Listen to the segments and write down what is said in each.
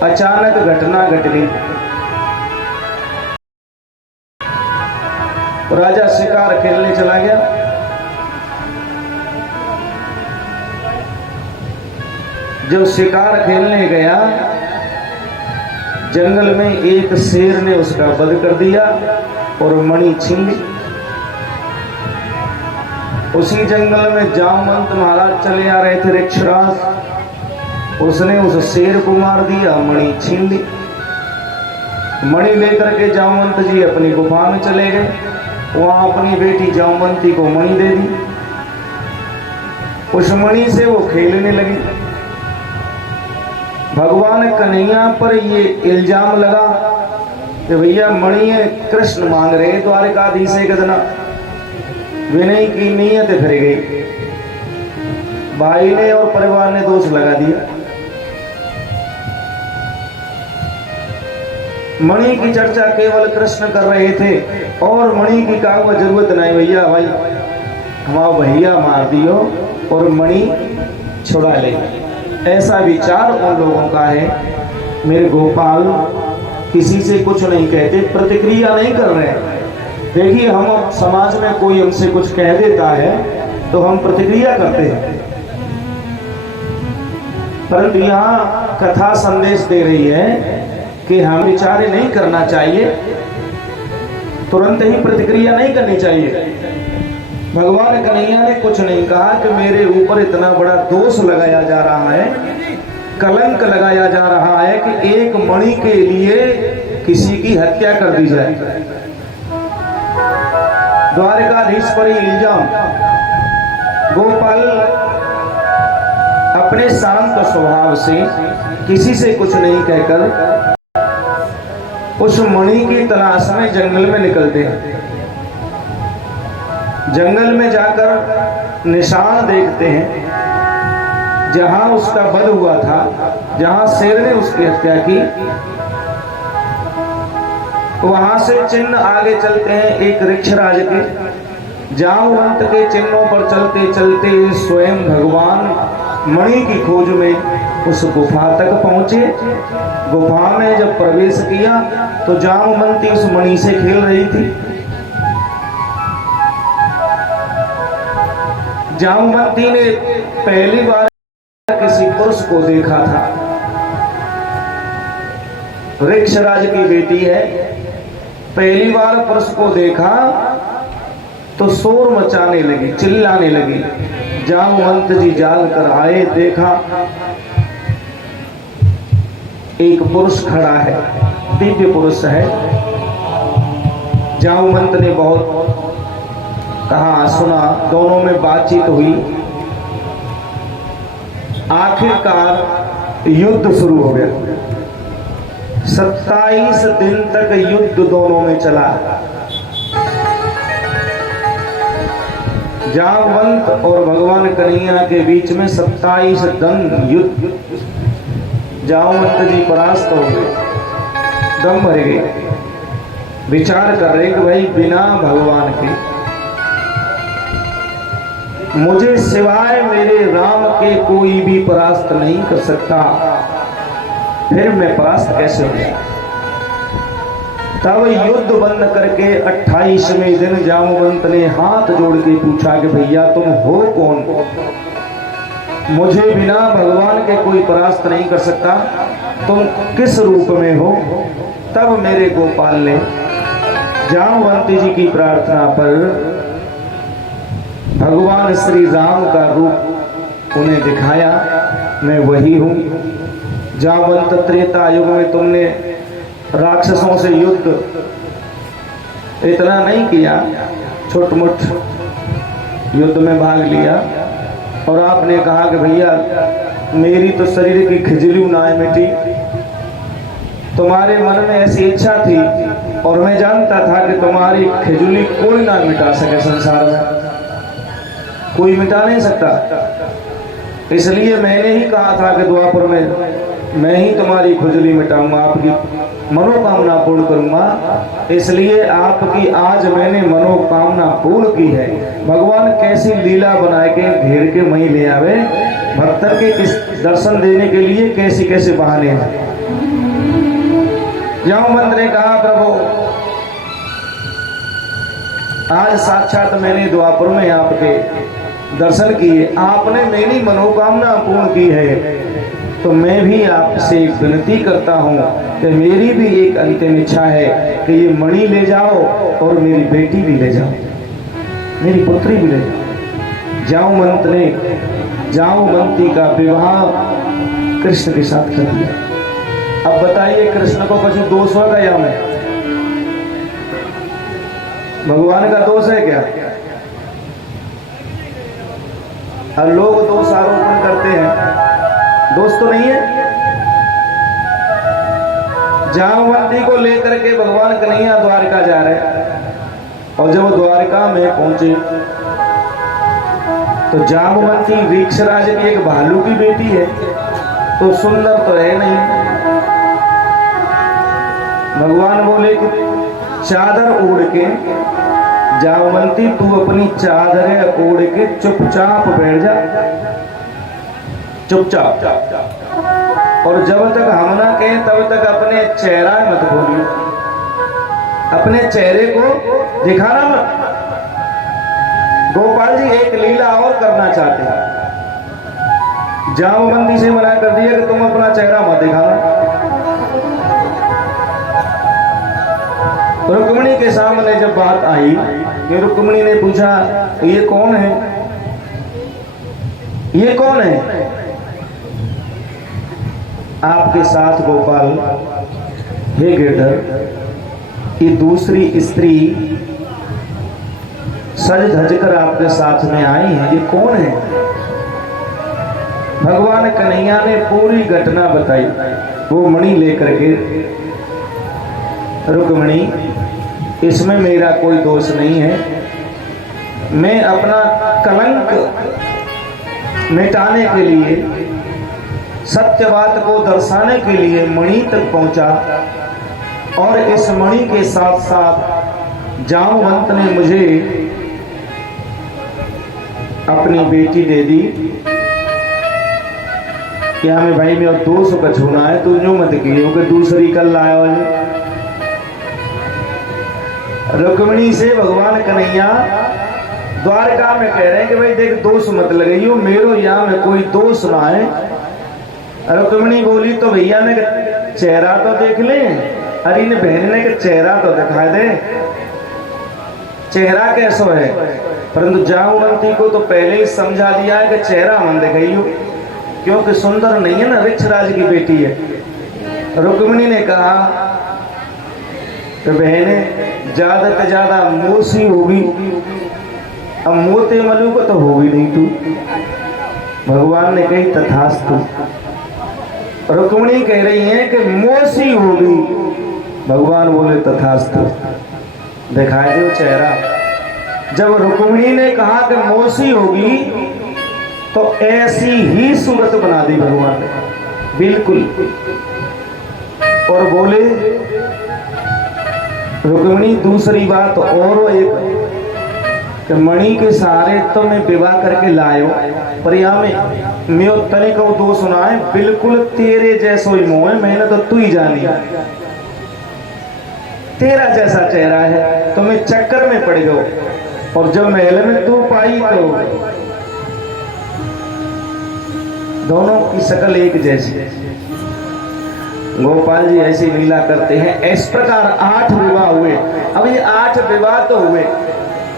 अचानक घटना घट गई। राजा शिकार खेलने चला गया। जब शिकार खेलने गया, जंगल में एक शेर ने उसका वध कर दिया और मणि छीन ली। उसी जंगल में जामवंत महाराज चले आ रहे थे, ऋक्षराज। उसने उस शेर को मार दिया, मणि छीन ली। मणि लेकर के जामवंत जी अपनी गुफा में चले गए। वहां अपनी बेटी जामवंती को मणि दे दी। उस मणि से वो खेलने लगी। भगवान कन्हैया पर ये इल्जाम लगा कि भैया मणि कृष्ण मांग रहे द्वारकाधीश से गदना, विनय की नीयत फिर गई। भाई ने और परिवार ने दोष लगा दिया। मणि की चर्चा केवल कृष्ण कर रहे थे और मणि की काम जरूरत नहीं। भैया भाई हमारा भैया मार दियो और मणि छुड़ा ले, ऐसा विचार उन लोगों का है। मेरे गोपाल किसी से कुछ नहीं कहते, प्रतिक्रिया नहीं कर रहे। देखिए हम समाज में कोई हमसे कुछ कह देता है तो हम प्रतिक्रिया करते हैं, परंतु यहाँ कथा संदेश दे रही है कि हम विचार नहीं करना चाहिए, तुरंत ही प्रतिक्रिया नहीं करनी चाहिए। भगवान कन्हैया ने कुछ नहीं कहा कि मेरे ऊपर इतना बड़ा दोष लगाया जा रहा है, कलंक लगाया जा रहा है कि एक मणि के लिए किसी की हत्या कर दी जाए। द्वारकाधीश पर ही इल्जाम। गोपाल अपने शांत स्वभाव से किसी से कुछ नहीं कहकर उस मणि की तलाश में जंगल में निकलते हैं। जंगल में जाकर निशान देखते हैं जहां उसका वध हुआ था, जहां शेर ने उसकी हत्या की। वहां से चिन्ह आगे चलते हैं एक ऋक्षराज के। जामवंत के चिन्हों पर चलते चलते स्वयं भगवान मणि की खोज में उस गुफा तक पहुंचे। गुफा में जब प्रवेश किया तो जामवंती उस मणि से खेल रही थी। जामवंती ने पहली बार किसी पुरुष को देखा था। ऋक्षराज की बेटी है, पहली बार पुरुष को देखा तो शोर मचाने लगी, चिल्लाने लगी। जामवंत जी जाग कर आए, देखा एक पुरुष खड़ा है, दिव्य पुरुष है। जामवंत ने बहुत कहा, सुना, दोनों में बातचीत हुई। आखिरकार युद्ध शुरू हो गया। 27 दिन तक युद्ध दोनों में चला। जामवंत और भगवान कन्हैया के बीच में 27 दिन युद्ध। जामवंत जी परास्त हो गए, दम भर गए। विचार कर रहे कि भाई बिना भगवान के मुझे सिवाय मेरे राम के कोई भी परास्त नहीं कर सकता, फिर मैं परास्त कैसे हो गया। तब युद्ध बंद करके 28वें दिन जामवंत ने हाथ जोड़ के पूछा कि भैया तुम हो कौन, मुझे बिना भगवान के कोई परास्त नहीं कर सकता, तुम किस रूप में हो। तब मेरे गोपाल ने जामवंती जी की प्रार्थना पर भगवान श्री राम का रूप उन्हें दिखाया, मैं वही हूँ। जामवंत त्रेता युग में तुमने राक्षसों से युद्ध इतना नहीं किया, छोट मोट युद्ध में भाग लिया और आपने कहा कि भैया मेरी तो शरीर की खिजली ना मिटी, तुम्हारे मन में ऐसी इच्छा थी और मैं जानता था कि तुम्हारी खिजली कोई ना मिटा सके, संसार में कोई मिटा नहीं सकता। इसलिए मैंने ही कहा था कि द्वापर में मैं ही तुम्हारी खुजली मिटाऊंगा, आपकी मनोकामना पूर्ण करूंगा। इसलिए आपकी आज मैंने मनोकामना पूर्ण की है। भगवान कैसी लीला बनाए के घेर के वहीं ले आवे, भक्तर के किस दर्शन देने के लिए कैसे कैसे बहाने हैं। जामवंत ने कहा प्रभु आज साक्षात मैंने द्वापर में आपके दर्शन किए, आपने मेरी मनोकामना पूर्ण की है, तो मैं भी आपसे विनती करता हूँ कि मेरी भी एक अंतिम इच्छा है कि ये मणि ले जाओ और मेरी बेटी भी ले जाओ, मेरी पुत्री भी ले जाओ। जामवंती का विवाह कृष्ण के साथ कर दिया। अब बताइए कृष्ण को कुछ दोष होगा या मैं? भगवान का दोष है क्या? और लोग दोष आरोपण करते हैं, दोष तो नहीं है। जामवंती को लेकर के भगवान कन्हैया द्वारका जा रहे, और जब द्वारका में पहुंचे तो जामवंती वृक्षराज की एक भालू की बेटी है, तो सुंदर तो है नहीं। भगवान बोले कि चादर ओढ़ के जामवंती तू अपनी चादर ओढ़ के चुपचाप बैठ जा, चुपचाप, और जब तक हम ना कहें तब तक अपने चेहरा मत खोलिए, अपने चेहरे को दिखाना मत। गोपाल जी एक लीला और करना चाहते हैं, जामवंती से मना कर दिया कि तुम अपना चेहरा मत दिखाना। रुक्मिणी के सामने जब बात आई कि रुक्मिणी ने पूछा ये कौन है, ये कौन है? आपके साथ गोपाल, हे गिरधर, ये दूसरी स्त्री सज धज कर आपके साथ में आई है, ये कौन है? भगवान कन्हैया ने पूरी घटना बताई। वो मणि लेकर के, रुक्मिणी इसमें मेरा कोई दोष नहीं है, मैं अपना कलंक मिटाने के लिए, सत्य बात को दर्शाने के लिए मणि तक पहुंचा, और इस मणि के साथ साथ जामवंत ने मुझे अपनी बेटी दे दी। क्या हमें भाई में और दोष का छूना है, तू जो मत किए कि दूसरी कल लाया है। रुक्मिणी से भगवान कन्हैया द्वारका में कह रहे हैं कि भाई देख दोष मत लगाइयो, मेरो यहाँ में कोई दोष ना है। रुक्मिणी बोली तो भैया ने चेहरा तो देख ले, अरे ने बहन ने चेहरा तो दिखा दे, चेहरा कैसा है। परंतु जामवंती को तो पहले ही समझा दिया है कि चेहरा मन दिखाइयो, क्योंकि सुंदर नहीं है ना, वृक्षराज की बेटी है। रुक्मिणी ने कहा तो बहने ज्यादा से ज्यादा मोसी होगी, अब मोते मलू को तो होगी नहीं तू। भगवान ने कही तथास्तु। रुक्मिणी कह रही है कि मोसी होगी, भगवान बोले तथास्तु, दिखाई दो चेहरा। जब रुक्मिणी ने कहा कि मोसी होगी तो ऐसी ही सूरत बना दी भगवान ने, बिल्कुल। और बोले रुक्मिणी दूसरी बात और एक कि मणि के सहारे तो मैं विवाह करके लायो, पर यहाँ में मैं तने को दो सुना है, बिल्कुल तेरे जैसो ही मुंह है, मैंने तो तू ही जानी, तेरा जैसा चेहरा है, तो मैं चक्कर में पड़ गयो, और जब महल में तू पाई तो दोनों की शक्ल एक जैसी। गोपाल जी ऐसी लीला करते हैं। इस प्रकार 8 विवाह हुए। अब ये 8 विवाह तो हुए,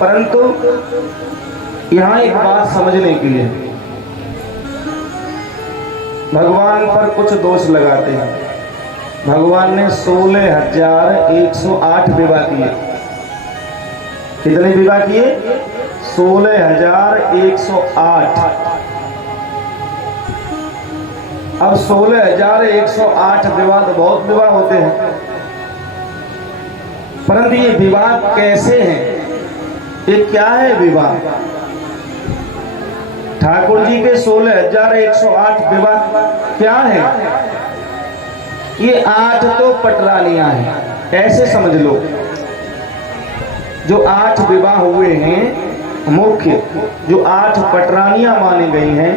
परंतु यहाँ एक बात समझने की है, भगवान पर कुछ दोष लगाते हैं। भगवान ने 16,108 विवाह किए। कितने विवाह किए? 16,108। अब 16,108 विवाह तो बहुत विवाह होते हैं, परंतु ये विवाह कैसे हैं? ये क्या है विवाह? ठाकुर जी के 16,108 विवाह क्या है? ये 8 तो पटरानियां हैं, ऐसे समझ लो। जो 8 विवाह हुए हैं मुख्य, जो 8 पटरानियां मानी गई हैं,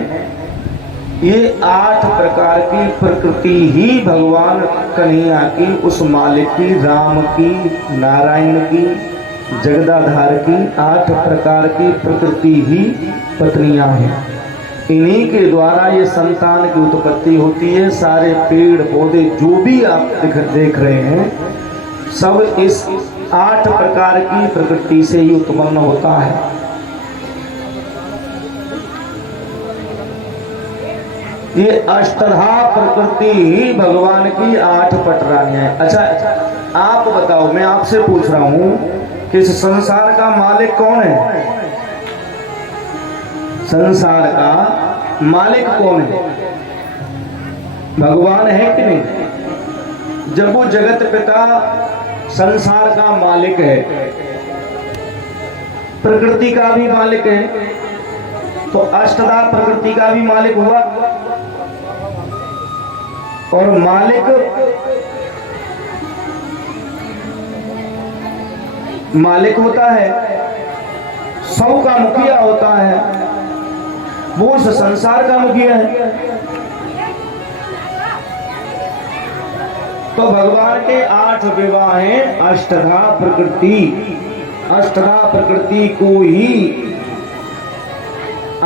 ये 8 प्रकार की प्रकृति ही भगवान कन्हैया की, उस मालिक की, राम की, नारायण की, जगदाधार की 8 प्रकार की प्रकृति ही पत्नियां हैं। इन्हीं के द्वारा ये संतान की उत्पत्ति होती है। सारे पेड़ पौधे जो भी आप देख रहे हैं सब इस 8 प्रकार की प्रकृति से ही उत्पन्न होता है। ये अष्टधा प्रकृति ही भगवान की 8 पटरानियां हैं। अच्छा आप बताओ, मैं आपसे पूछ रहा हूं कि इस संसार का मालिक कौन है? संसार का मालिक कौन है? भगवान है कि नहीं? जब वो जगत पिता संसार का मालिक है, प्रकृति का भी मालिक है, तो अष्टधा प्रकृति का भी मालिक हुआ। और मालिक होता है, सब का मुखिया होता है, वो उस संसार का मुखिया है। तो भगवान के 8 विवाह हैं अष्टधा प्रकृति। अष्टधा प्रकृति को ही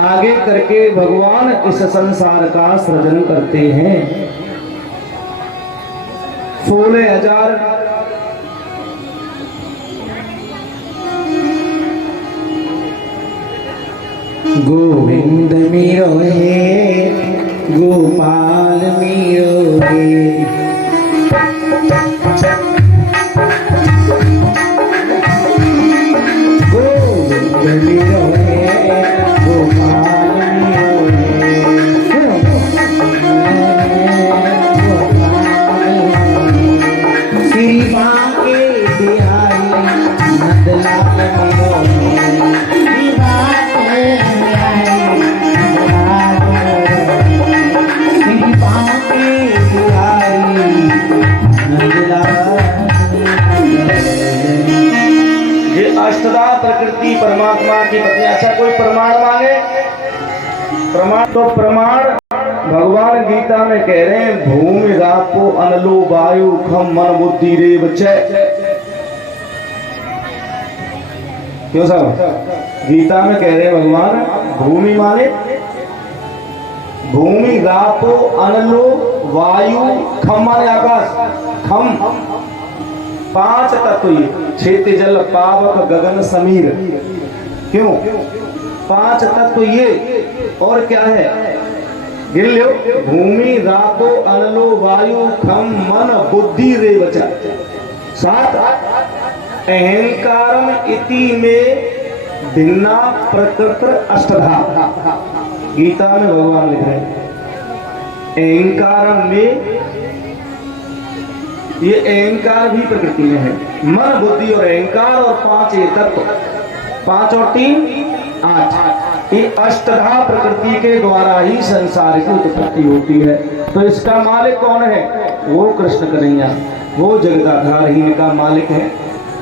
आगे करके भगवान इस संसार का सृजन करते हैं। 16,000 गोविंद मेरो हे, गोपाल मेरो हे। गोविंद मेरो हे, गोपाल मेरो हे। श्री बांके बिहारी नंदलाल मेरो हे। श्री बांके अष्टधा प्रकृति परमात्मा की पत्नी। अच्छा कोई प्रमाण मांगे? प्रमाण तो प्रमाण भगवान गीता में कह रहे हैं, भूमि रापो अनलो वायु खम मन बुद्धि रेव चै। क्यों साहब? गीता में कह रहे हैं भगवान, भूमि माने भूमि रापो अनलो वायु खम माने आकाश, खम 5 तत्व ये, क्षेत्र जल पावक गगन समीर। क्यों 5 तत्व ये? और क्या है? गिन लो, भूमि रापो अनलो वायु खम मन बुद्धि रेवचा। 7 अहंकारम इति में भिन्ना प्रकृति अष्टधा। गीता में भगवान लिख रहे हैं अहंकारम में, ये अहंकार भी प्रकृति में है। मन बुद्धि और अहंकार और 5 ये तत्व, 5 और 3 8, ये अष्टधा प्रकृति के द्वारा ही संसार की उत्पत्ति होती है। तो इसका मालिक कौन है? वो कृष्ण कन्हैया, वो जगदाधार ही इनका मालिक है।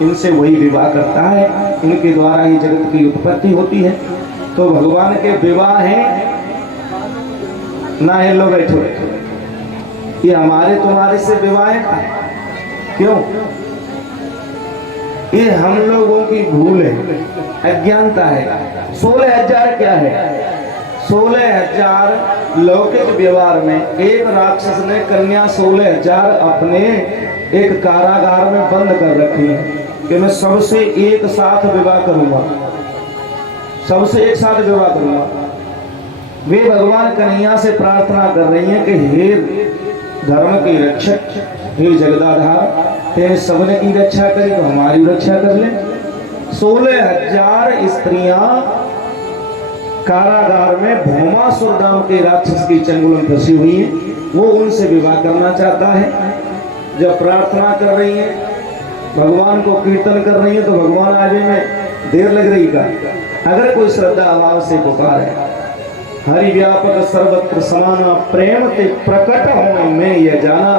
इनसे वही विवाह करता है, इनके द्वारा ही जगत की उत्पत्ति होती है। तो भगवान के विवाह हैं ना, है लो बैठो, ये हमारे तुम्हारे से विवाह है। क्यों? ये हम लोगों की भूल है, अज्ञानता है। 16,000 क्या है? 16,000 लौकिक व्यवहार में एक राक्षस ने कन्या 16,000 अपने एक कारागार में बंद कर रखी है कि मैं सबसे एक साथ विवाह करूंगा, सबसे एक साथ विवाह करूंगा। वे भगवान कन्हैया से प्रार्थना कर रही हैं कि हे धर्म की रक्षक, हे जगदाधार, तेरे सबने की रक्षा करी तो हमारी रक्षा कर ले। 16,000 स्त्रियां कारागार में भौमासुर नाम के राक्षस की चंगुल में फंसी हुई हैं। वो उनसे विवाह करना चाहता है। जब प्रार्थना कर रही है, भगवान को कीर्तन कर रही है, तो भगवान आगे में देर लग रही का? अगर कोई श्रद्धा भाव से पुकारे, हरि व्यापक सर्वत्र समाना, प्रेम ते प्रकट होने में यह जाना।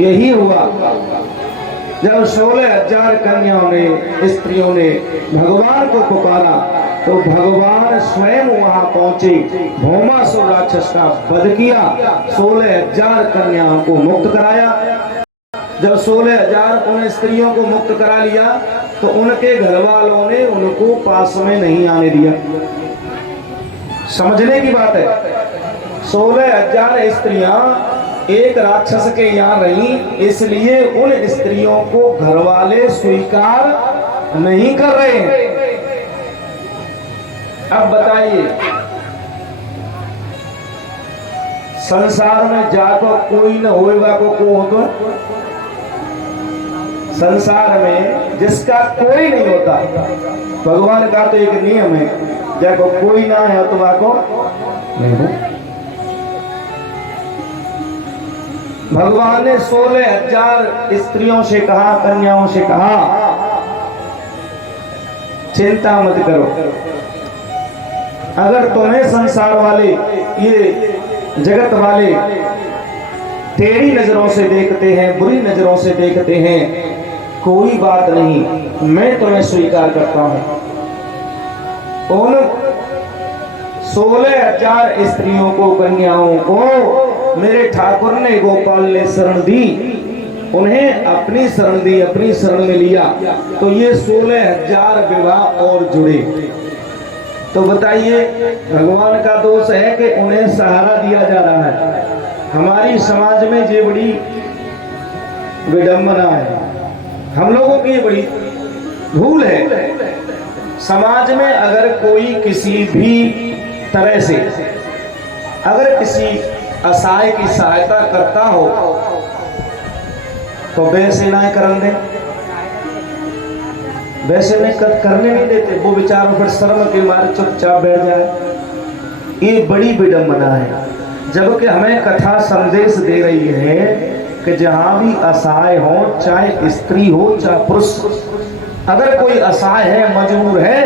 यही हुआ जब 16,000 कन्याओं ने, स्त्रियों ने भगवान को पुकारा, तो भगवान स्वयं वहां पहुंचे, भौमासुर राक्षस का वध किया, 16,000 कन्याओं को मुक्त कराया। जब 16,000 उन स्त्रियों को मुक्त करा लिया तो उनके घर वालों ने उनको पास में नहीं आने दिया। समझने की बात है, 16,000 स्त्रियां एक राक्षस के यहाँ रही, इसलिए उन स्त्रियों को घर वाले स्वीकार नहीं कर रहे हैं। अब बताइए, संसार में जाको कोई न होएगा को तो संसार में जिसका कोई नहीं होता, भगवान का तो एक नियम है, जाको कोई ना है तो वाको नहीं हो। भगवान ने 16,000 स्त्रियों से कहा, कन्याओं से कहा, चिंता मत करो, अगर तुम्हें संसार वाले, ये जगत वाले टेढ़ी नजरों से देखते हैं, बुरी नजरों से देखते हैं, कोई बात नहीं, मैं तुम्हें स्वीकार करता हूं। उन 16,000 स्त्रियों को, कन्याओं को मेरे ठाकुर ने, गोपाल ने शरण दी, उन्हें अपनी शरण दी, अपनी शरण में लिया, तो ये 16,000 विवाह और जुड़े। तो बताइए, भगवान का दोष है कि उन्हें सहारा दिया जा रहा है। हमारी समाज में ये बड़ी विडंबना है, हम लोगों की ये बड़ी भूल है। समाज में अगर कोई किसी भी तरह से अगर किसी असहाय की सहायता करता हो तो वैसे ना करने दें, वैसे नहीं करने नहीं देते, वो बेचारा फिर शर्म के मारे चुपचाप बैठ जाए। ये बड़ी विडंबना है, जबकि हमें कथा संदेश दे रही है कि जहां भी असहाय हो, चाहे स्त्री हो चाहे पुरुष, अगर कोई असहाय है, मजबूर है,